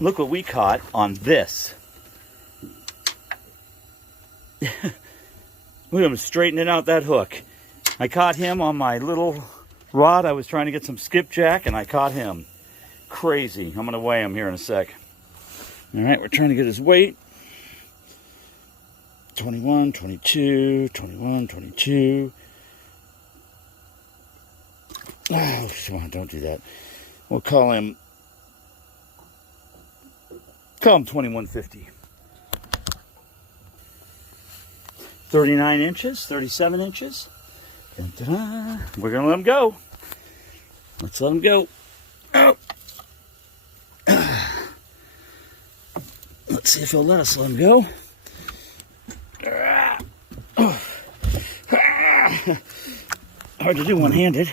look what we caught on this. Look at him straightening out that hook. I caught him on my little rod. I was trying to get some skipjack, and I caught him. Crazy. I'm going to weigh him here in a sec. All right, we're trying to get his weight. 21, 22, 21, 22. Oh, come on, don't do that. We'll call him 2150. 39 inches, 37 inches. Dun, dun, dun. We're going to let him go. Let's let him go. Oh. Let's see if he'll let us let him go. Hard to do one-handed.